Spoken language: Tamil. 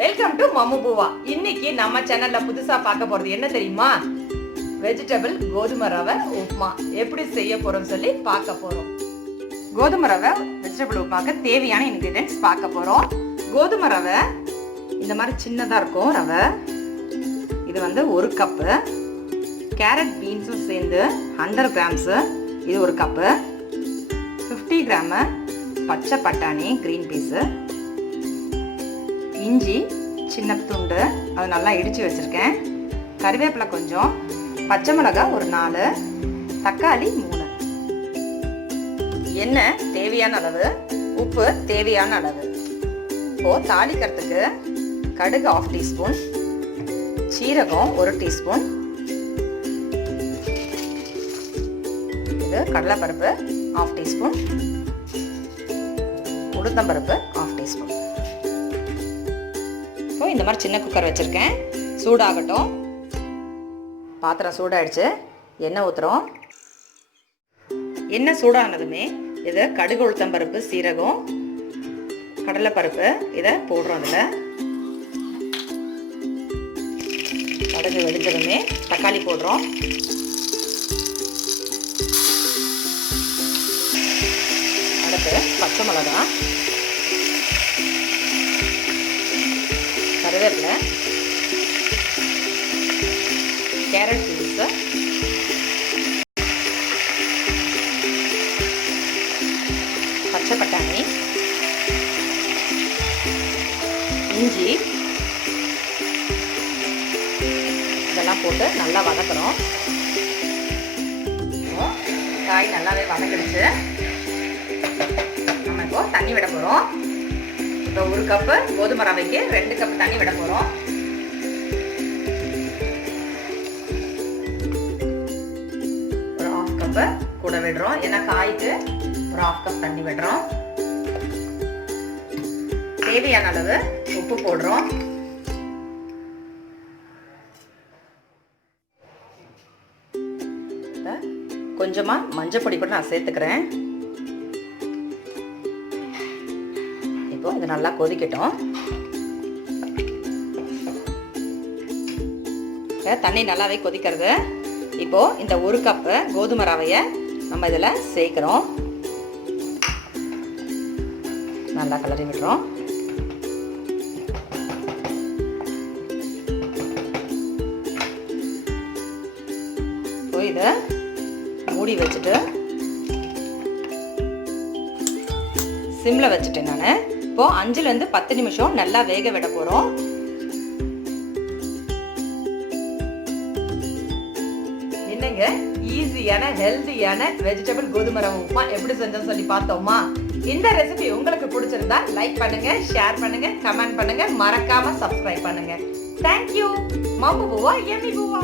வெல்கம் டு மம்மு பூவா. இன்னைக்கு நம்ம சேனல்ல புதுசா பார்க்க போறது என்ன தெரியுமா? வெஜிடபிள் கோதுமை ரவை உப்மா எப்படி செய்ய போறோம்னு சொல்லி பார்க்க போறோம். கோதுமை ரவை வெஜிடபிள் உப்மாக்கு தேவையான இன்கிரிடியன்ட்ஸ் பார்க்க போறோம். கோதுமை ரவை இந்த மாதிரி சின்னதா இருக்கும் ரவை. இது வந்து 1 கப்பு. கேரட் பீன்ஸும் சேர்ந்து 100 கிராம்ஸ், இது 1 கப்பு. 50 கிராம் பச்சை பட்டாணி கிரீன் பீஸு, இஞ்சி சின்ன துண்டு அதை நல்லா இடித்து வச்சுருக்கேன், கறிவேப்பிலை கொஞ்சம், பச்சை மிளகாய் ஒரு 4, தக்காளி 3, எண்ணெய் தேவையான அளவு, உப்பு தேவையான அளவு. இப்போது தாளிக்கிறதுக்கு கடுகு 1/2 டீஸ்பூன், சீரகம் 1 டீஸ்பூன், இது கடலைப்பருப்பு 1/2 டீஸ்பூன், உளுத்தம்பருப்பு 1/2 டீஸ்பூன். இப்போ இந்த மாதிரி சின்ன குக்கர் வச்சுருக்கேன், சூடாகட்டும். பாத்திரம் சூடாகிடுச்சு, எண்ணெய் ஊற்றுறோம். எண்ணெய் சூடானதுமே இதை கடுகு உளுத்தம்பருப்பு சீரகம் கடலைப்பருப்பு இதை போடுறோம். அதில் கடுகு வெடிச்சதுமே தக்காளி போடுறோம். அடுத்து பச்சை மிளகாய், கருவேப்பிலை, கேரட் பீன்ஸு, பச்சை பட்டாணி, இஞ்சி இதெல்லாம் போட்டு நல்லா வதக்குறோம். காய் நல்லாவே வதக்கிடுச்சு. நம்ம இப்போ தண்ணி விட போகிறோம். இப்போ 1 கப்பு கோதுமை ரவைக்கு 2 கப் தண்ணி விட போகிறோம். ஒரு 1/2 கப்பு கூட விடுறோம், ஏன்னா காய்க்கு ஒரு 1/2 கப் தண்ணி விடுறோம். தேவையான அளவு உப்பு போடுறோம். கொஞ்சமாக மஞ்சள் பொடி கூட நான் சேர்த்துக்கிறேன். இப்போ இது நல்லா கொதிக்கட்டும். தண்ணி நல்லாவே கொதிக்கிறது. இப்போ இந்த 1 கப்பு கோதுமை ரவையை நம்ம இதில் சேர்க்குறோம். நல்லா கலரி விடுறோம். இப்போ இதை மூடி வச்சுட்டு சிம்மில் வச்சுட்டேன் நான். இப்போ 5லேருந்து 10 நிமிஷம் நல்லா வேக விட போகிறோம். என்னங்க ஈஸியான ஹெல்தியான வெஜிடபிள் கோதுமை ரவை உப்புமா எப்படி செஞ்சோம்னு சொல்லி பார்த்தோமா? இந்த ரெசிபி உங்களுக்கு பிடிச்சிருந்தா லைக் பண்ணுங்க, ஷேர் பண்ணுங்க, கமெண்ட் பண்ணுங்க, மறக்காம சப்ஸ்கிரைப் பண்ணுங்க. தேங்க்யூ. மம்மு பூவா, எம்மி பூவா.